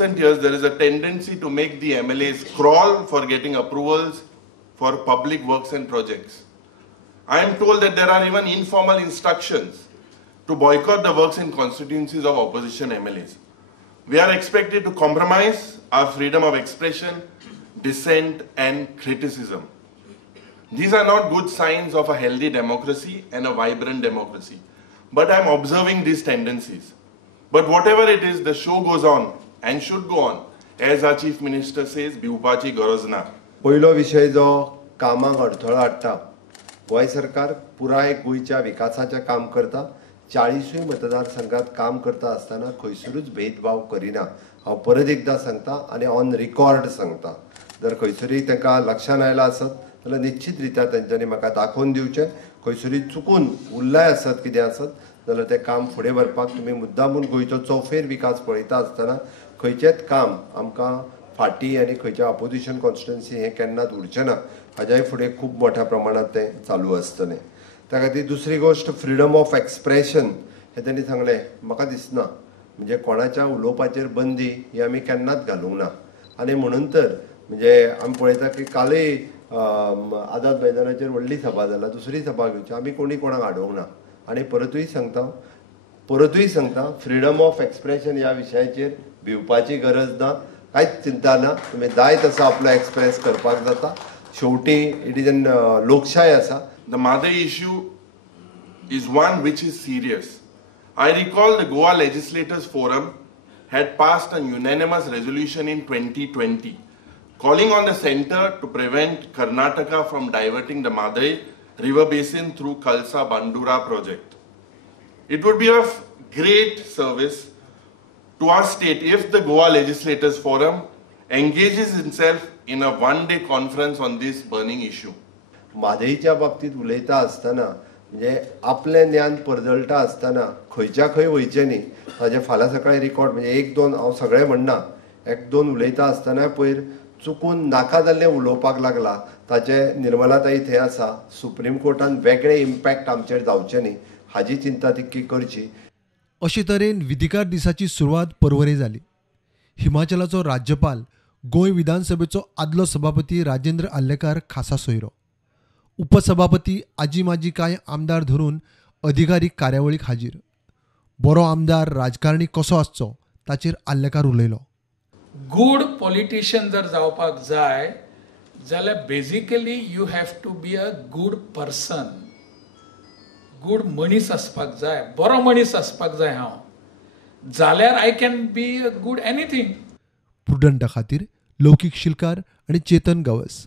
recent years, there is a tendency to make the MLAs crawl for getting approvals for public works and projects. I am told that there are even informal instructions to boycott the works and constituencies of opposition MLAs. We are expected to compromise our freedom of expression, dissent, and criticism. These are not good signs of a healthy democracy and a vibrant democracy. But I am observing these tendencies. But whatever it is, the show goes on and should go on. As our Chief Minister says, भिवपाची गरज ना. पहिलो विषय जो कामाक अडथळो हाडटा. गोंय सरकार पुराय गोंयच्या विकासाचें काम करता. 40 मतदारसंघात काम करता आसतना खंयसरूच भेदभाव करिना. हांव परत एकदां सांगता आनी ऑन रिकॉर्ड सांगता. जर खंयसरूय तांकां लक्षांत आयला आसत जाल्यार निश्चित रित्या तांच्यांनी म्हाका दाखोवन दिवचें. खंयसरूय चुकून उरलाय आसत कितें आसत जाल्यार तें काम फुडें व्हरपाक तुमी मुद्दामून गोंयचो चौफेर विकास पळयता आसतना खंयचेंच काम आमकां फाटी आनी खंयच्या अपोजिशन कॉन्स्टिट्युएन्सी हें केन्नाच उरचें ना. हाज्याय फुडें खूब मोठ्या प्रमाणात तें चालू आसतलें. त्या खातीर दुसरी गोश्ट फ्रीडम ऑफ एक्सप्रेशन हें तांणी सांगलें. म्हाका दिसना म्हणजे कोणाच्या उलोवपाचेर बंदी ही आमी केन्नाच घालूंक ना. आनी म्हणून तर म्हणजे आमी पळयता की कालय आझाद मैदानाचेर व्हडली सभा जाला. दुसरी सभा घेवची आमी कोणी कोणाक आडोवंक ना. आनी परतूय सांगता फ्रीडम ऑफ एक्सप्रेशन ह्या विशयाचेर भिवपाची गरज ना. कांयच चिंता ना. तुमी जाय तसो आपलो एक्सप्रेस करपाक जाता. शेवटी इट इज एन लोकशाय आसा. The Madai issue is one which is serious. I recall the Goa Legislators Forum had passed a unanimous resolution in 2020 calling on the centre to prevent Karnataka from diverting the Madai river basin through Kalsa Bandura project. It would be of great service to our state if the Goa Legislators Forum engages itself in a one-day conference on this burning issue. म्हादईच्या बाबतीत उलयता आसतना म्हणजे आपलें ज्ञान परजळटा आसतना खंयच्या खंय वयचें न्ही. ताजे फाल्यां सकाळीं रिकॉर्ड म्हणजे 1-2 हांव सगळें म्हणना 1-2 उलयता आसतना पयर चुकून नाका जाल्लें उलोवपाक लागला. ताचें निर्मलाताई थंय आसा. सुप्रीम कोर्टान वेगळे इम्पॅक्ट आमचेर जावचें न्ही हाजी चिंता तितकी करची. अशे तरेन विधिकार दिसाची सुरवात परवरे जाली. हिमाचलाचो राज्यपाल गोंय विधानसभेचो आदलो सभापती राजेंद्र आल्लेकार खासा सोयरो. उपसभापती आजी माजी कांय आमदार धरून अधिकारीक कार्यावळीक हाजीर. बरो आमदार राजकारणी कसो आसचो ताचेर आल्लेकार उलयलो. गुड पॉलिटिशियन जर जावपाक जाय जाल्यार basically you have to be a good person. Good मनीस आसपाक जाय. बरो मनीस आसपाक जाय हांव. जाल्यार I can be a good anything. प्रुडंटा खातीर लौकीक शिलकार आनी चेतन गवस.